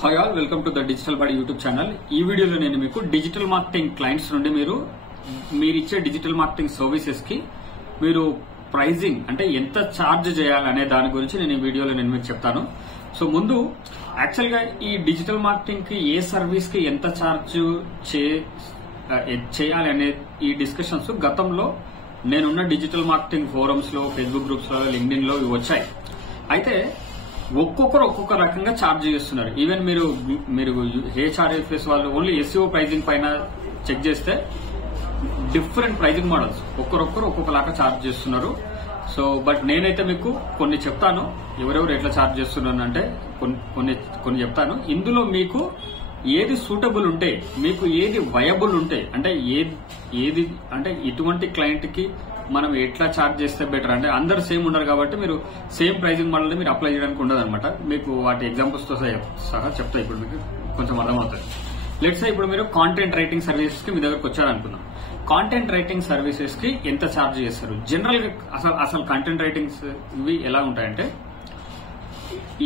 Hi all, welcome to the digital బడి YouTube channel. ఈ వీడియోలో నేను మీకు డిజిటల్ మార్కెటింగ్ క్లయింట్స్ నుండి మీరు ఇచ్చే డిజిటల్ మార్కెటింగ్ సర్వీసెస్ కి మీరు ప్రైజింగ్ అంటే ఎంత ఛార్జ్ చేయాలనే దాని గురించి నేను ఈ వీడియోలో మీకు చెప్తాను. సో ముందు యాక్చువల్ గా ఈ డిజిటల్ మార్కెటింగ్ కి ఏ సర్వీస్ కి ఎంత ఛార్జ్ చేయాలి అనే ఈ డిస్కషన్స్ గతంలో నేనున్న డిజిటల్ మార్కెటింగ్ ఫోరమ్స్ లో, ఫేస్బుక్ గ్రూప్స్ లో, లింక్డ్ఇన్ లో ఇవి వచ్చాయి. అయితే ఒక్కొక్కరు ఒక్కొక్క రకంగా ఛార్జ్ చేస్తున్నారు. ఈవెన్ మీరు హెచ్ఆర్ఎఫ్ఎస్ వాళ్ళు ఓన్లీ ఎస్ఈఓ ప్రైజింగ్ పైన చెక్ చేస్తే డిఫరెంట్ ప్రైజింగ్ మోడల్స్ ఒక్కొక్కరు ఒక్కొక్కలాగా ఛార్జ్ చేస్తున్నారు. సో బట్ నేనైతే మీకు కొన్ని చెప్తాను, ఎవరెవరు ఎట్లా ఛార్జ్ చేస్తున్నాను అంటే కొన్ని చెప్తాను. ఇందులో మీకు ఏది సూటబుల్ ఉంటే, మీకు ఏది వయబుల్ ఉంటే, అంటే ఏది అంటే ఇటువంటి క్లయింట్ కి మనం ఎట్లా ఛార్జ్ చేస్తే బెటర్, అంటే అందరు సేమ్ ఉండరు కాబట్టి మీరు సేమ్ ప్రైజింగ్ మోడల్ మీరు అప్లై చేయడానికి ఉండదు అనమాట. మీకు వాటి ఎగ్జాంపుల్స్ తో సహా చెప్తా. ఇప్పుడు మీకు కొంచెం అర్థమవుతుంది. లెట్స్ ఇప్పుడు మీరు కాంటెంట్ రైటింగ్ సర్వీసెస్ కి మీ దగ్గరకు వచ్చారనుకుందాం. కాంటెంట్ రైటింగ్ సర్వీసెస్ కి ఎంత ఛార్జ్ చేస్తారు? జనరల్ గా అసలు కాంటెంట్ రైటింగ్స్ ఇవి ఎలా ఉంటాయంటే,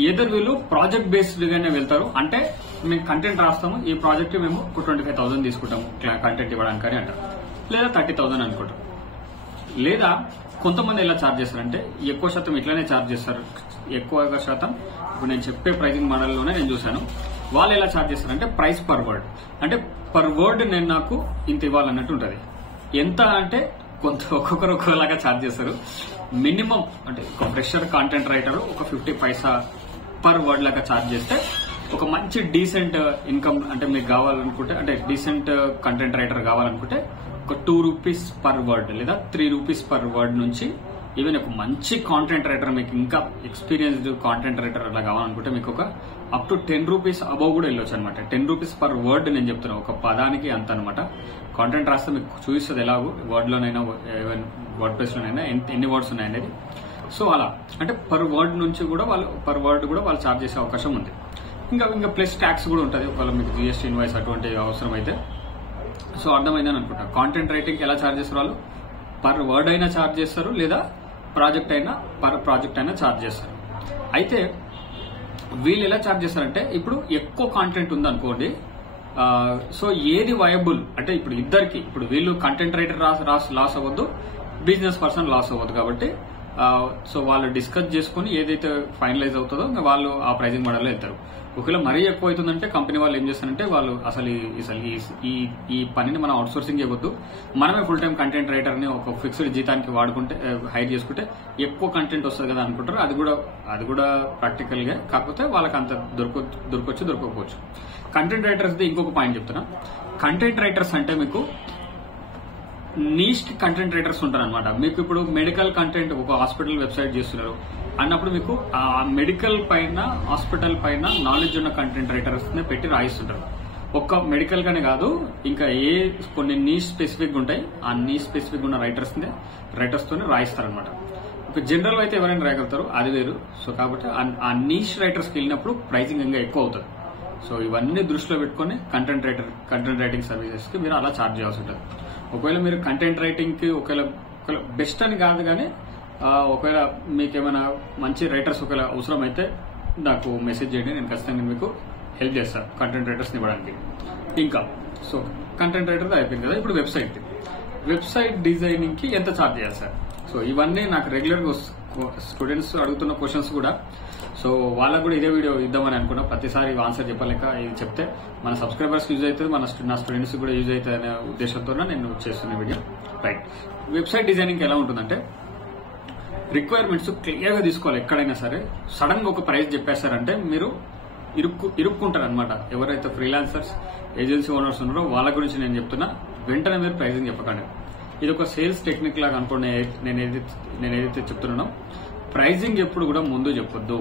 ఏదర్ వీళ్ళు ప్రాజెక్ట్ బేస్డ్ గానే వెళ్తారు. అంటే మేము కంటెంట్ రాస్తాము, ఈ ప్రాజెక్ట్ మేము 25,000 తీసుకుంటాము కంటెంట్ ఇవ్వడానికి అని అంటారు, లేదా 30,000 అనుకుంటారు. లేదా కొంతమంది ఎలా ఛార్జ్ చేస్తారంటే ఎక్కువ శాతం ఇట్లానే ఛార్జ్ చేస్తారు. ఎక్కువ శాతం ఇప్పుడు నేను చెప్పే ప్రైజింగ్ మోడల్లోనే నేను చూశాను. వాళ్ళు ఎలా ఛార్జ్ చేస్తారంటే ప్రైస్ పర్ వర్డ్, అంటే పర్ వర్డ్ నేను నాకు ఇంత ఇవ్వాలన్నట్టు ఉంటుంది. ఎంత అంటే ఒక్కొక్కరు ఒక్కొక్కలాగా ఛార్జ్ చేస్తారు. మినిమం అంటే ఒక ఫ్రెషర్ కాంటెంట్ రైటర్ ఒక 50 పైసా పర్ వర్డ్ లాగా ఛార్జ్ చేస్తే ఒక మంచి డీసెంట్ ఇన్కమ్ అంటే మీకు కావాలనుకుంటే, అంటే డీసెంట్ కంటెంట్ రైటర్ కావాలనుకుంటే ఒక 2 రూపీస్ పర్ వర్డ్ లేదా 3 రూపీస్ పర్ వర్డ్ నుంచి, ఈవెన్ ఒక మంచి కాంటెంట్ రైటర్, మీకు ఇంకా ఎక్స్పీరియన్స్డ్ కాంటెంట్ రైటర్ అలా కావాలనుకుంటే మీకు ఒక అప్ టు 10 రూపీస్ అబౌవ్ కూడా వెళ్ళొచ్చు అనమాట. 10 రూపీస్ పర్ వర్డ్ నేను చెప్తున్నాను, ఒక పదానికి అంత అనమాట. కాంటెంట్ రాస్తే మీకు చూపిస్తుంది ఎలాగో, వర్డ్ లోనైనా వర్డ్ ప్రెస్ లోనైనా ఎన్ని వర్డ్స్ ఉన్నాయనేది. సో అలా అంటే పర్ వర్డ్ నుంచి కూడా వాళ్ళు ఛార్జ్ చేసే అవకాశం ఉంది. ఇంకా ప్లస్ ట్యాక్స్ కూడా ఉంటుంది ఒకవేళ మీకు జిఎస్టీ ఇన్వాయిస్ అటువంటి అవసరం అయితే. సో అర్థమైందని అనుకుంటా. కాంటెంట్ రైటింగ్ ఎలా ఛార్జ్ చేస్తారు? వాళ్ళు పర్ వర్డ్ అయినా ఛార్జ్ చేస్తారు, లేదా పర్ ప్రాజెక్ట్ అయినా ఛార్జ్ చేస్తారు. అయితే వీళ్ళు ఎలా ఛార్జ్ చేస్తారంటే, ఇప్పుడు ఎక్కువ కాంటెంట్ ఉందనుకోండి, సో ఏది వయబుల్ అంటే ఇప్పుడు ఇద్దరికి, ఇప్పుడు వీళ్ళు కంటెంట్ రైటర్ లాస్ అవ్వద్దు, బిజినెస్ పర్సన్ లాస్ అవ్వద్దు. కాబట్టి సో వాళ్ళు డిస్కస్ చేసుకుని ఏదైతే ఫైనలైజ్ అవుతుందో ఇంకా వాళ్ళు ఆ ప్రైజింగ్ మోడల్లో వెళ్తారు. ఒకవేళ మరీ ఎక్కువ అవుతుందంటే కంపెనీ వాళ్ళు ఏం చేస్తారంటే, వాళ్ళు అసలు ఈ పనిని మనం అవుట్ సోర్సింగ్ చేయవద్దు, మనమే ఫుల్ టైం కంటెంట్ రైటర్ ని ఒక ఫిక్స్డ్ జీతానికి వాడుకుంటే, హైర్ చేసుకుంటే ఎక్కువ కంటెంట్ వస్తుంది కదా అనుకుంటారు. అది కూడా ప్రాక్టికల్ గా, కాకపోతే వాళ్ళకి అంత దొరకకపోవచ్చు. కంటెంట్ రైటర్స్ ఇంకొక పాయింట్ చెప్తున్నా. కంటెంట్ రైటర్స్ అంటే మీకు నీష్ కంటెంట్ రైటర్స్ ఉంటారు అనమాట. మీకు ఇప్పుడు మెడికల్ కంటెంట్ ఒక హాస్పిటల్ వెబ్సైట్ చేస్తున్నారు అన్నప్పుడు మీకు ఆ మెడికల్ పైన, హాస్పిటల్ పైన నాలెడ్జ్ ఉన్న కంటెంట్ రైటర్స్ ని పెట్టి రాయిస్తుంటారు. ఒక్క మెడికల్ గానే కాదు, ఇంకా కొన్ని నీష్ స్పెసిఫిక్ ఉంటాయి, ఆ నీష్ స్పెసిఫిక్ ఉన్న రైటర్స్ తోనే రాయిస్తారనమాట. ఒక జనరల్ అయితే ఎవరైనా రాయగలుగుతారు, అది వేరు. సో కాబట్టి ఆ నీష్ రైటర్స్ కి వెళ్ళినప్పుడు ప్రైజింగ్ ఇంకా ఎక్కువ అవుతుంది. సో ఇవన్నీ దృష్టిలో పెట్టుకుని కంటెంట్ రైటింగ్ సర్వీసెస్ కి మీరు అలా ఛార్జ్ చేయాల్సి ఉంటుంది. ఒకవేళ మీరు కంటెంట్ రైటింగ్ కి ఒకవేళ బెస్ట్ అని కాదు, కానీ ఒకవేళ మీకేమైనా మంచి రైటర్స్ ఒకవేళ అవసరం అయితే నాకు మెసేజ్ చేయండి, నేను ఖచ్చితంగా మీకు హెల్ప్ చేస్తాను కంటెంట్ రైటర్స్ ఇవ్వడానికి. ఇంకా సో కంటెంట్ రైటర్ అయిపోయింది కదా. ఇప్పుడు వెబ్సైట్ డిజైనింగ్ కి ఎంత ఛార్జ్ చేయాలి సార్? సో ఇవన్నీ నాకు రెగ్యులర్ గా స్టూడెంట్స్ అడుగుతున్న క్వశ్చన్స్ కూడా. సో వాళ్ళకు కూడా ఇదే వీడియో ఇద్దామని అనుకున్నా. ప్రతిసారి ఆన్సర్ చెప్పలేక ఇది చెప్తే మన సబ్స్క్రైబర్స్ యూజ్ అవుతుంది, నా స్టూడెంట్స్ కూడా యూజ్ అవుతుంది అనే ఉద్దేశంతో నేను చేస్తున్న వీడియో. రైట్, వెబ్సైట్ డిజైనింగ్ ఎలా ఉంటుందంటే, రిక్వైర్మెంట్స్ క్లియర్ గా తీసుకోవాలి. ఎక్కడైనా సరే సడన్ గా ఒక ప్రైస్ చెప్పేస్తారంటే మీరు ఇరుక్కుంటారు అనమాట. ఎవరైతే ఫ్రీలాన్సర్స్, ఏజెన్సీ ఓనర్స్ ఉన్నారో వాళ్ళ గురించి నేను చెప్తున్నా. వెంటనే మీరు ప్రైసింగ్ చెప్పకండి. ఇది ఒక సేల్స్ టెక్నిక్ లాగా అనుకోండి. నేను ఏదైతే చెప్తున్నానో, ప్రైజింగ్ ఎప్పుడు కూడా ముందు చెప్పొద్దు.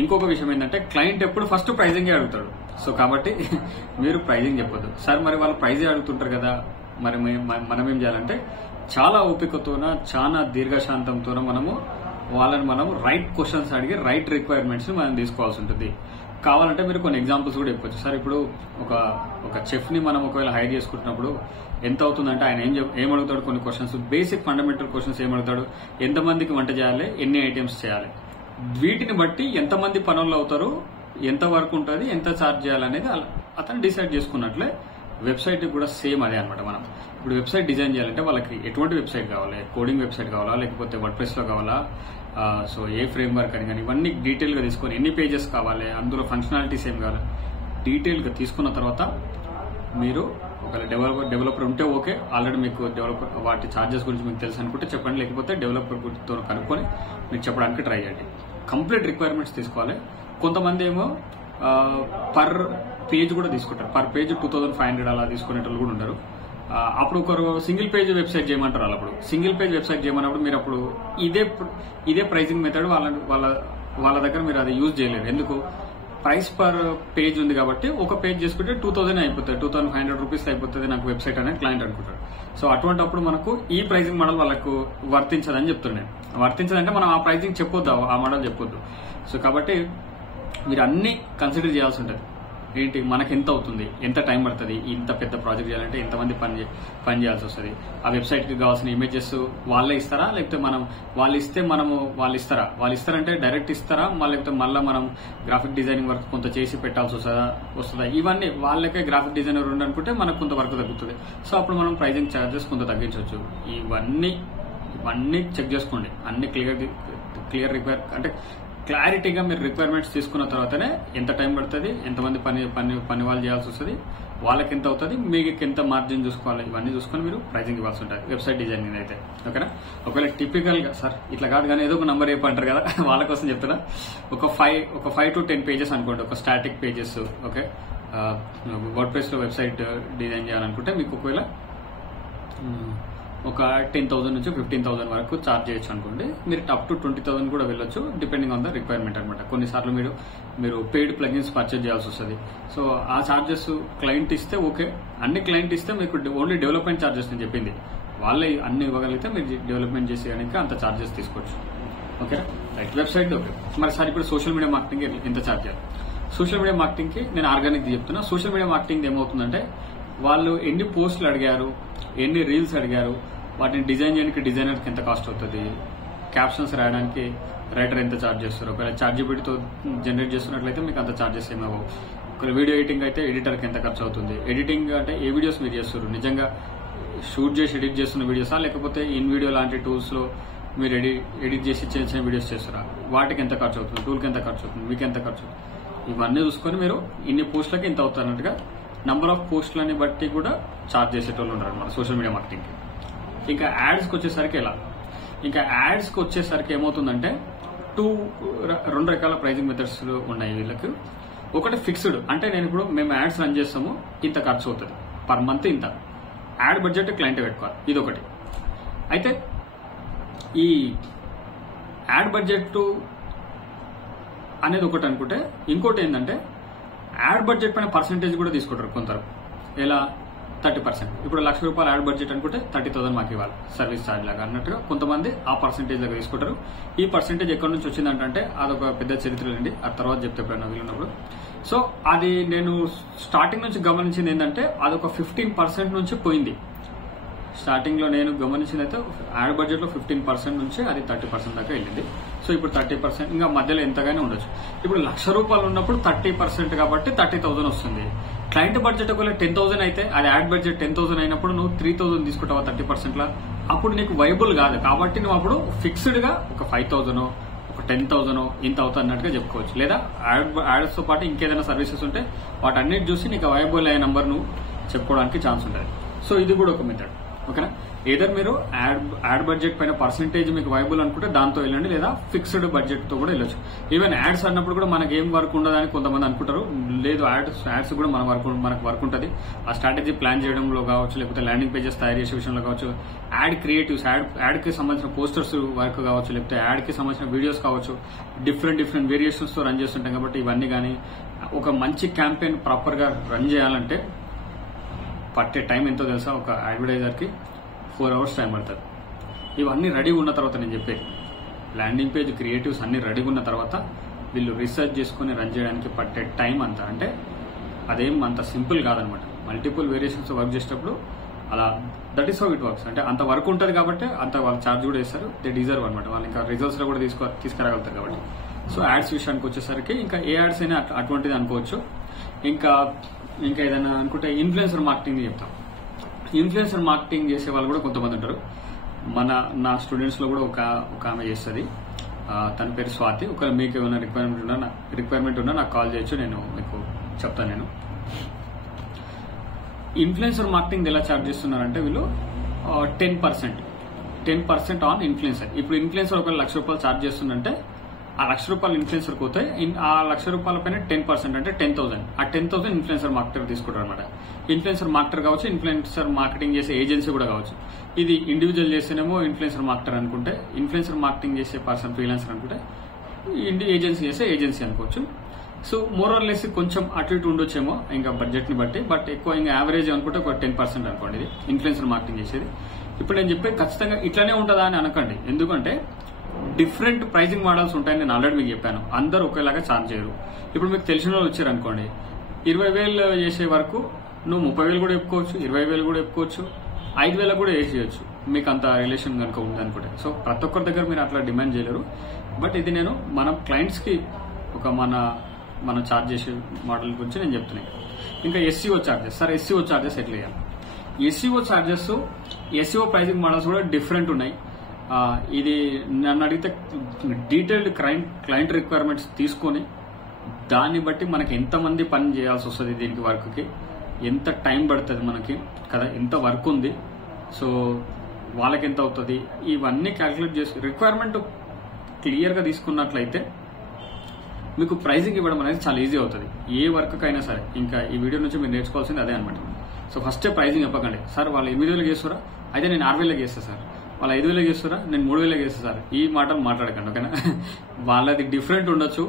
ఇంకొక విషయం ఏంటంటే, క్లయింట్ ఎప్పుడు ఫస్ట్ ప్రైజింగే అడుగుతాడు. సో కాబట్టి మీరు ప్రైజింగ్ చెప్పొద్దు. సార్ మరి వాళ్ళు ప్రైజే అడుగుతుంటారు కదా, మరి మనం ఏం చేయాలంటే చాలా ఓపికతోన, చాలా దీర్ఘశాంతంతోన మనము రైట్ క్వశ్చన్స్ అడిగి రైట్ రిక్వైర్మెంట్స్ మనం తీసుకోవాల్సి ఉంటుంది. కావాలంటే మీరు కొన్ని ఎగ్జాంపుల్స్ కూడా చెప్పొచ్చు. సార్ ఇప్పుడు ఒక చెఫ్ ని మనం ఒకవేళ హైర్ చేసుకుంటున్నప్పుడు ఎంత అవుతుందంటే ఆయన ఏం అడుగుతాడు, కొన్ని క్వశ్చన్స్, బేసిక్ ఫండమెంటల్ క్వశ్చన్స్ ఏం అడుగుతాడు, ఎంతమందికి వంట చేయాలి, ఎన్ని ఐటమ్స్ చేయాలి, వీటిని బట్టి ఎంతమంది పనులు అవుతారు, ఎంత వరకు ఉంటుంది, ఎంత ఛార్జ్ చేయాలనేది అతను డిసైడ్ చేసుకున్నట్లే వెబ్సైట్ కూడా సేమ్ అదే అనమాట. మనం ఇప్పుడు వెబ్సైట్ డిజైన్ చేయాలంటే వాళ్ళకి ఎటువంటి వెబ్సైట్ కావాలి, కోడింగ్ వెబ్సైట్ కావాలా లేకపోతే వర్డ్ప్రెస్ లో కావాలా, సో ఏ ఫ్రేమ్ వర్క్ అని కానీ ఇవన్నీ డీటెయిల్ గా తీసుకొని ఎన్ని పేజెస్ కావాలి, అందులో ఫంక్షనాలిటీస్ ఏం కావాలి డీటెయిల్ గా తీసుకున్న తర్వాత మీరు ఒకవేళ డెవలపర్ ఉంటే ఓకే, ఆల్రెడీ మీకు డెవలపర్ వాటి ఛార్జెస్ గురించి మీకు తెలుసు అనుకుంటే చెప్పండి, లేకపోతే డెవలపర్తో కనుక్కొని మీకు చెప్పడానికి ట్రై చేయండి. కంప్లీట్ రిక్వైర్మెంట్స్ తీసుకోవాలి. కొంతమంది ఏమో పర్ పేజ్ కూడా తీసుకుంటారు, పర్ పేజ్ 2500 అలా తీసుకునేటోళ్ళు కూడా ఉంటారు. అప్పుడు ఒకరు సింగిల్ పేజ్ వెబ్సైట్ చేయమంటారు. అప్పుడు సింగిల్ పేజ్ వెబ్సైట్ చేయమన్నప్పుడు మీరు అప్పుడు ఇదే ప్రైజింగ్ మెథడ్ వాళ్ళ దగ్గర మీరు అది యూజ్ చేయలేరు. ఎందుకు, ప్రైస్ పర్ పేజ్ ఉంది కాబట్టి ఒక పేజ్ చేసుకుంటే 2000 అయిపోతుంది, 2500 రూపీస్ అయిపోతుంది నాకు వెబ్సైట్ అనేది క్లయింట్ అనుకుంటారు. సో అటువంటిప్పుడు మనకు ఈ ప్రైజింగ్ మోడల్ వాళ్ళకు వర్తించదని చెప్తున్నాను. వర్తించదంటే మనం ఆ ప్రైజింగ్ చెప్పొద్దు, ఆ మోడల్ చెప్పొద్దు. సో కాబట్టి మీరు అన్ని కన్సిడర్ చేయాల్సి ఉంటుంది. ఏంటి మనకి ఎంత అవుతుంది, ఎంత టైం పడుతుంది, ఇంత పెద్ద ప్రాజెక్ట్ చేయాలంటే ఎంతమంది పని చేయాల్సి వస్తుంది, ఆ వెబ్సైట్ కి కావాల్సిన ఇమేజెస్ వాళ్ళే ఇస్తారా లేకపోతే వాళ్ళు ఇస్తారంటే డైరెక్ట్ ఇస్తారా, లేకపోతే మళ్ళీ మనం గ్రాఫిక్ డిజైనింగ్ వర్క్ కొంత చేసి పెట్టాల్సి వస్తుందా, ఇవన్నీ వాళ్ళకే గ్రాఫిక్ డిజైనర్ ఉండనుకుంటే మనకు కొంత వర్క్ తగ్గుతుంది. సో అప్పుడు మనం ప్రైజింగ్ ఛార్జెస్ కొంత తగ్గించవచ్చు. ఇవన్నీ చెక్ చేసుకోండి. అన్ని క్లియర్ రిక్వైర్ అంటే క్లారిటీగా మీరు రిక్వైర్మెంట్స్ తీసుకున్న తర్వాతనే ఎంత టైం పడుతుంది, ఎంతమంది పని వాళ్ళు చేయాల్సి వస్తుంది, వాళ్ళకి ఎంత అవుతుంది, మీకు ఎంత మార్జిన్ చూసుకోవాలి, ఇవన్నీ చూసుకొని మీరు ప్రైజింగ్ ఇవ్వాల్సి ఉంటుంది వెబ్సైట్ డిజైనింగ్ అయితే. ఓకేనా. ఒకవేళ టిపికల్ గా సార్ ఇట్లా కాదు కానీ ఏదో ఒక నంబర్ చెప్పంటారు కదా, వాళ్ళ కోసం చెప్తున్నా. ఒక 5 to 10 పేజెస్ అనుకోండి, ఒక స్టాటిక్ పేజెస్. ఓకే, వర్డ్ప్రెస్ లో వెబ్సైట్ డిజైన్ చేయాలనుకుంటే మీకు ఒకవేళ ఒక 10,000 నుంచి 15,000 వరకు ఛార్జ్ చేయొచ్చు అనుకోండి. మీరు అప్ టు 20,000 కూడా వెళ్ళొచ్చు, డిపెండింగ్ ఆన్ ద రిక్వైర్మెంట్ అనమాట. కొన్నిసార్లు మీరు పెయిడ్ ప్లగిన్స్ పర్చేజ్ చేయాల్సి వస్తుంది. సో ఆ ఛార్జెస్ క్లయింట్ ఇస్తే ఓకే, అన్ని క్లయింట్ ఇస్తే మీకు ఓన్లీ డెవలప్మెంట్ ఛార్జెస్ నేను చెప్పింది, వాళ్ళే అన్ని ఇవ్వగలిగితే మీరు డెవలప్మెంట్ చేసేయడానికి అంత ఛార్జెస్ తీసుకోవచ్చు. Okay right. Website okay. మరి సార్ ఇప్పుడు సోషల్ మీడియా మార్కెటింగ్ ఎంత ఛార్జ్ చేయాలి? సోషల్ మీడియా మార్కెటింగ్ కి నేను ఆర్గానిక్ చెప్తున్నా. సోషల్ మీడియా మార్కెటింగ్ ఏమవుతుందంటే వాళ్ళు ఎన్ని పోస్టులు అడిగారు, ఎన్ని రీల్స్ అడిగారు, వాటిని డిజైన్ చేయడానికి డిజైనర్కి ఎంత కాస్ట్ అవుతుంది, క్యాప్షన్స్ రాయడానికి రైటర్ ఎంత ఛార్జ్ చేస్తారు, ఒకవేళ చార్జిబిలిటీతో జనరేట్ చేస్తున్నట్లయితే మీకు అంత ఛార్జెస్ ఏమవు, ఒకవేళ వీడియో ఎడిటింగ్ అయితే ఎడిటర్కి ఎంత ఖర్చు అవుతుంది, ఎడిటింగ్ అంటే ఏ వీడియోస్ మీరు చేస్తారు, నిజంగా షూట్ చేసి ఎడిట్ చేస్తున్న వీడియోసా లేకపోతే ఇన్ వీడియో లాంటి టూల్స్ లో మీరు ఎడిట్ చేసి చిన్న చిన్న వీడియోస్ చేస్తారా, వాటికి ఎంత ఖర్చు అవుతుంది, టూల్కి ఎంత ఖర్చు అవుతుంది, మీకు ఎంత ఖర్చు అవుతుంది, ఇవన్నీ చూసుకొని మీరు ఇన్ని పోస్టులకి ఎంత అవుతారన్నట్టుగా నంబర్ ఆఫ్ పోస్టులని బట్టి కూడా ఛార్జ్ చేసేటోళ్ళు ఉన్నారు అనమాట సోషల్ మీడియా మార్కెటింగ్కి. ఇంకా యాడ్స్కి వచ్చేసరికి ఎలా, ఇంకా యాడ్స్కి వచ్చేసరికి ఏమవుతుందంటే రెండు రకాల ప్రైజింగ్ మెథడ్స్ ఉన్నాయి వీళ్ళకి. ఒకటి ఫిక్స్డ్, అంటే మేము యాడ్స్ రన్ చేస్తాము, ఇంత ఖర్చు అవుతుంది పర్ మంత్, ఇంత యాడ్ బడ్జెట్ క్లయింట్ పెట్టుకోవాలి, ఇదొకటి. అయితే ఈ యాడ్ బడ్జెట్ అనేది ఒకటి అనుకుంటే, ఇంకోటి ఏంటంటే యాడ్ బడ్జెట్ పైన పర్సెంటేజ్ కూడా తీసుకుంటారు కొందరు. ఎలా, 30%. ఇప్పుడు ₹1,00,000 యాడ్ బడ్జెట్ అనుకుంటే 30,000 మాకు ఇవ్వాలి సర్వీస్ ఛార్జ్ లాగా అన్నట్టుగా కొంతమంది ఆ పర్సెంటేజ్ లాగా తీసుకుంటారు. ఈ పర్సెంటేజ్ ఎక్కడి నుంచి వచ్చిందంటే అదొక పెద్ద చరిత్ర అండి, ఆ తర్వాత చెప్తే ఎప్పుడైనా వీలున్నప్పుడు. సో అది నేను స్టార్టింగ్ నుంచి గమనించింది ఏంటంటే అదొక 15% నుంచి పోయింది. స్టార్టింగ్ లో నేను గమనించింది అయితే యాడ్ బడ్జెట్ లో 15% నుంచి అది 30% దాకా వెళ్ళింది. సో ఇప్పుడు 30%, ఇంకా మధ్యలో ఎంతగానే ఉండొచ్చు. ఇప్పుడు ₹1,00,000 ఉన్నప్పుడు 30% కాబట్టి 30,000 వస్తుంది. క్లయింట్ బడ్జెట్ ఒకవేళ 10,000 అయితే, అది యాడ్ బడ్జెట్ 10,000 అయినప్పుడు నువ్వు 3,000 తీసుకుంటావా 30% లా, అప్పుడు నీకు వైబుల్ కాదు. కాబట్టి నువ్వు అప్పుడు ఫిక్స్డ్ గా ఒక 5,000 ఒక 10,000 ఇంత అవుతుంది అన్నట్టుగా చెప్పుకోవచ్చు. లేదా యాడ్స్ తో పాటు ఇంకేదైనా సర్వీసెస్ ఉంటే వాటన్నిటి చూసి నీకు వైబుల్ అయ్యే నంబర్ నువ్వు చెప్పుకోవడానికి ఛాన్స్ ఉంటుంది. సో ఇది కూడా ఒక మెథడ్. ఓకేనా. ఏదర్ మీరు యాడ్ బడ్జెట్ పైన పర్సెంటేజ్ మీకు వైబుల్ అనుకుంటే దాంతో వెళ్ళండి, లేదా ఫిక్స్డ్ బడ్జెట్ తో కూడా వెళ్ళొచ్చు. ఈవెన్ యాడ్స్ అన్నప్పుడు కూడా మనకి ఏం వర్క్ ఉండదని కొంతమంది అనుకుంటారు. లేదు, యాడ్స్ కూడా మనకు వర్క్ ఉంటుంది. ఆ స్ట్రాటజీ ప్లాన్ చేయడంలో కావచ్చు, లేకపోతే ల్యాండింగ్ పేజెస్ తయారు చేసే విషయంలో కావచ్చు, యాడ్ క్రియేటివ్స్, యాడ్ కి సంబంధించిన పోస్టర్స్ వర్క్ కావచ్చు, లేకపోతే యాడ్ కి సంబంధించిన వీడియోస్ కావచ్చు, డిఫరెంట్ వేరియేషన్స్ తో రన్ చేస్తుంటాం. కాబట్టి ఇవన్నీ కానీ ఒక మంచి క్యాంపెయిన్ ప్రాపర్ గా రన్ చేయాలంటే పట్టే టైం ఎంతో తెలుసా, ఒక అడ్వర్టైజర్ కి 4 hours టైం పడుతుంది. ఇవన్నీ రెడీ ఉన్న తర్వాత నేను చెప్పేది ల్యాండింగ్ పేజ్ క్రియేటివ్స్ అన్ని రెడీ ఉన్న తర్వాత వీళ్ళు రీసెర్చ్ చేసుకుని రన్ చేయడానికి పట్టే టైం అంతా, అంటే అదేం అంత సింపుల్ కాదనమాట. మల్టిపుల్ వేరియేషన్స్ వర్క్ చేసేటప్పుడు అలా that is how it works. అంటే అంత వర్క్ ఉంటుంది కాబట్టి అంత వాళ్ళు ఛార్జ్ కూడా వేస్తారు. దే డిజర్వ్ అనమాట. వాళ్ళు ఇంకా రిజల్ట్స్ లో కూడా తీసుకురాగలుగుతారు కాబట్టి. సో యాడ్స్ విషయానికి వచ్చేసరికి ఇంకా ఏ యాడ్స్ అయినా అటువంటిది అనుకోవచ్చు. ఇంకా ఏదైనా అనుకుంటే ఇన్ఫ్లుయెన్సర్ మార్కెటింగ్ చెప్తాం. ఇన్ఫ్లుయెన్సర్ మార్కెటింగ్ చేసే వాళ్ళు కూడా కొంతమంది ఉంటారు. నా స్టూడెంట్స్ లో కూడా ఒక ఆమె చేస్తుంది. తన పేరు స్వాతి. ఒకవేళ మీకు ఏమైనా రిక్వైర్మెంట్ ఉన్నా నాకు కాల్ చేయొచ్చు, నేను మీకు చెప్తాను. నేను ఇన్ఫ్లుయెన్సర్ మార్కెటింగ్ ఎలా ఛార్జ్ చేస్తున్నారంటే వీళ్ళు 10% ఆన్ ఇన్ఫ్లుయెన్సర్. ఇప్పుడు ఇన్ఫ్లుయెన్సర్ ఒక ₹1,00,000 ఛార్జ్ చేస్తుందంటే ఆ ₹1,00,000 ఇన్ఫ్లుయెన్సర్ పోతే ఆ ₹1,00,000 పైన 10% అంటే 10,000. ఆ 10,000 ఇన్ఫ్లుయెన్సర్ మార్కెటర్ తీసుకుంటారు అనమాట. ఇన్ఫ్లుయెన్సర్ మార్కెటర్ కావచ్చు, ఇన్ఫ్లుయెన్సర్ మార్కెటింగ్ చేసే ఏజెన్సీ కూడా కావచ్చు. ఇది ఇండివిజువల్ చేస్తేనేమో ఇన్ఫ్లుయెన్సర్ మార్కెటర్ అనుకుంటే, ఇన్ఫ్లుయెన్సర్ మార్కెటింగ్ చేసే పర్సన్ ఫ్రీలాన్సర్ అనుకుంటే ఏజెన్సీ చేసే ఏజెన్సీ అనుకోవచ్చు. సో మోర్ ఆర్ లెస్ కొంచెం అటు ఇటు ఉండొచ్చేమో ఇంకా బడ్జెట్ ని బట్టి. బట్ ఎక్కువ ఇంకా యావరేజ్ అనుకుంటే ఒక 10% అనుకోండి ఇది ఇన్ఫ్లుయెన్సర్ మార్కెటింగ్ చేసేది. ఇప్పుడు నేను చెప్పేది ఖచ్చితంగా ఇట్లానే ఉంటుందా అని అనకండి. ఎందుకంటే డిఫరెంట్ ప్రైజింగ్ మోడల్స్ ఉంటాయని నేను ఆల్రెడీ మీకు చెప్పాను. అందరూ ఒకేలాగా ఛార్జ్ చేయరు. ఇప్పుడు మీకు తెలిసిన వాళ్ళు వచ్చారు అనుకోండి, 20,000 చేసే వరకు నువ్వు 30,000 కూడా చెప్పుకోవచ్చు, 20,000 కూడా చెప్పుకోవచ్చు, 5,000 కూడా వేసేయచ్చు మీకు అంత రిలేషన్ కనుక ఉందనుకుంటే. సో ప్రతి ఒక్కరి దగ్గర మీరు అట్లా డిమాండ్ చేయలేరు. బట్ ఇది నేను మన క్లయింట్స్ కి ఒక మనం ఛార్జ్ చేసే మోడల్ గురించి నేను చెప్తున్నాను. ఇంకా SEO charges. Sir SEO charges ఎట్లా చేయాలి? SEO charges, SEO pricing models కూడా డిఫరెంట్ ఉన్నాయి. ఇది నన్ను అడిగితే డీటెయిల్డ్ క్లయింట్ రిక్వైర్మెంట్స్ తీసుకొని దాన్ని బట్టి మనకి ఎంతమంది పని చేయాల్సి వస్తుంది, దీనికి వర్క్కి ఎంత టైం పడుతుంది మనకి కదా, ఎంత వర్క్ ఉంది, సో వాళ్ళకి ఎంత అవుతుంది, ఇవన్నీ క్యాలిక్యులేట్ చేసి రిక్వైర్మెంట్ క్లియర్గా తీసుకున్నట్లయితే మీకు ప్రైజింగ్ ఇవ్వడం అనేది చాలా ఈజీ అవుతుంది ఏ వర్క్ అయినా సరే. ఇంకా ఈ వీడియో నుంచి మీరు నేర్చుకోవాల్సింది అదే అనమాట. సో ఫస్ట్ ప్రైజింగ్ చెప్పకండి. సార్ వాళ్ళు 8,000 చేస్తారా, అయితే నేను 6,000 చేస్తాను సార్. వాళ్ళు 5,000 చేస్తారా, నేను 3,000 చేస్తాను సార్. ఈ మాటలు మాట్లాడకండి, ఓకేనా? వాళ్ళది డిఫరెంట్ ఉండొచ్చు.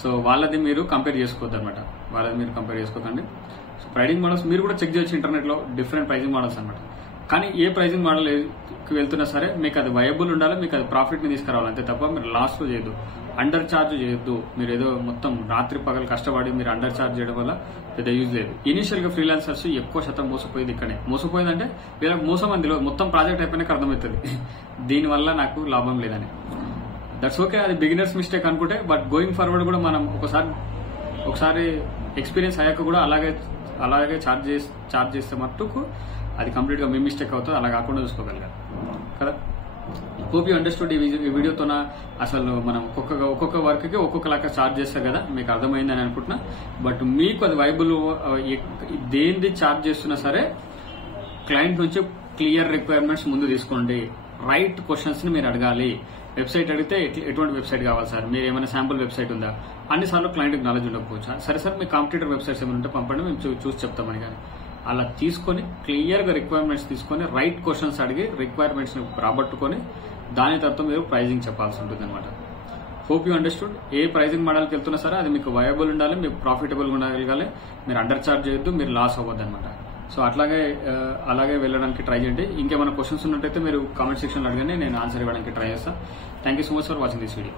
సో వాళ్ళది మీరు కంపేర్ చేసుకోవద్దు అనమాట. వాళ్ళది మీరు కంపేర్ చేసుకోకండి. సో ప్రైజింగ్ మోడల్స్ మీరు కూడా చెక్ చేయొచ్చు ఇంటర్నెట్ లో, డిఫరెంట్ ప్రైజింగ్ మోడల్స్ అనమాట. కానీ ఏ ప్రైజింగ్ మోడల్ వెళ్తున్నా సరే మీకు అది వయబుల్ ఉండాలి, మీకు అది ప్రాఫిట్ ని తీసుకురావాలి, అంతే తప్ప మీరు లాస్ లో చేయొద్దు, అండర్ ఛార్జ్ చేయొద్దు. మీరు ఏదో మొత్తం రాత్రి పగలు కష్టపడి మీరు అండర్ ఛార్జ్ చేయడం వల్ల పెద్ద యూజ్ లేదు. ఇనిషియల్ గా ఫ్రీలాన్సర్స్ ఎక్కువ శాతం మోసపోయేది ఇక్కడే. మోసపోయిందంటే వీళ్ళకి మోసం అని తెలియదు, మొత్తం ప్రాజెక్ట్ అయిపోయినాక అర్థమవుతుంది దీనివల్ల నాకు లాభం లేదని. దట్స్ ఓకే, అది బిగినర్స్ మిస్టేక్ అనుకుంటే. బట్ గోయింగ్ ఫార్వర్డ్ కూడా మనం ఒకసారి ఎక్స్పీరియన్స్ అయ్యాక కూడా అలాగే ఛార్జ్ చేస్తే మట్టుకు అది కంప్లీట్ గా మీ మిస్టేక్ అవుతుంది. అలా కాకుండా చూసుకోగలిగారు కదా. Hope you understood. ఈ వీడియోతో అసలు మనం ఒక్కొక్క వర్క్ కి ఒక్కొక్కలాగా ఛార్జ్ చేస్తారు కదా, మీకు అర్థమైందని అనుకుంటున్నా. బట్ మీకు అది వైబుల్ దేనిది ఛార్జ్ చేస్తున్నా సరే క్లయింట్ నుంచి క్లియర్ రిక్వైర్మెంట్స్ ముందు తీసుకోండి. రైట్ క్వశ్చన్స్ ని మీరు అడగాలి. వెబ్సైట్ అడిగితే ఎటువంటి వెబ్సైట్ కావాలి సార్, మీరు ఏమైనా శాంపుల్ వెబ్సైట్ ఉందా, అన్నిసార్లు క్లయింట్కి నాలెడ్జ్ ఉండకపోవచ్చు. సరే సార్ మీ కాంపిటీటర్ వెబ్సైట్స్ ఏమైనా ఉంటే పంపండి, మేము చూసి చెప్తామని. కానీ అలా తీసుకొని క్లియర్ గా రిక్వైర్మెంట్స్ తీసుకొని రైట్ క్వశ్చన్స్ అడిగి రిక్వైర్మెంట్స్ ని రాబట్టుకొని దాని తర్వాత మీరు ప్రైజింగ్ చెప్పాల్సి ఉంటుంది అనమాట. Hope you understood. ఏ ప్రైజింగ్ మోడల్కి వెళ్తున్నా సరే అది మీకు వయబుల్ ఉండాలి, మీకు ప్రాఫిటబుల్ గా ఉండగలగాలి, మీరు అండర్ చార్జ్ చేయొద్దు, మీరు లాస్ అవ్వద్దు అనమాట. సో అలాగే వెళ్ళడానికి ట్రై చేయండి. ఇంకేమైనా క్వశ్చన్స్ ఉన్నట్టయితే మీరు కామెంట్ సెక్షన్ లో అడగండి, నేను ఆన్సర్ ఇవ్వడానికి ట్రై చేస్తాను. Thank you so much for watching this video.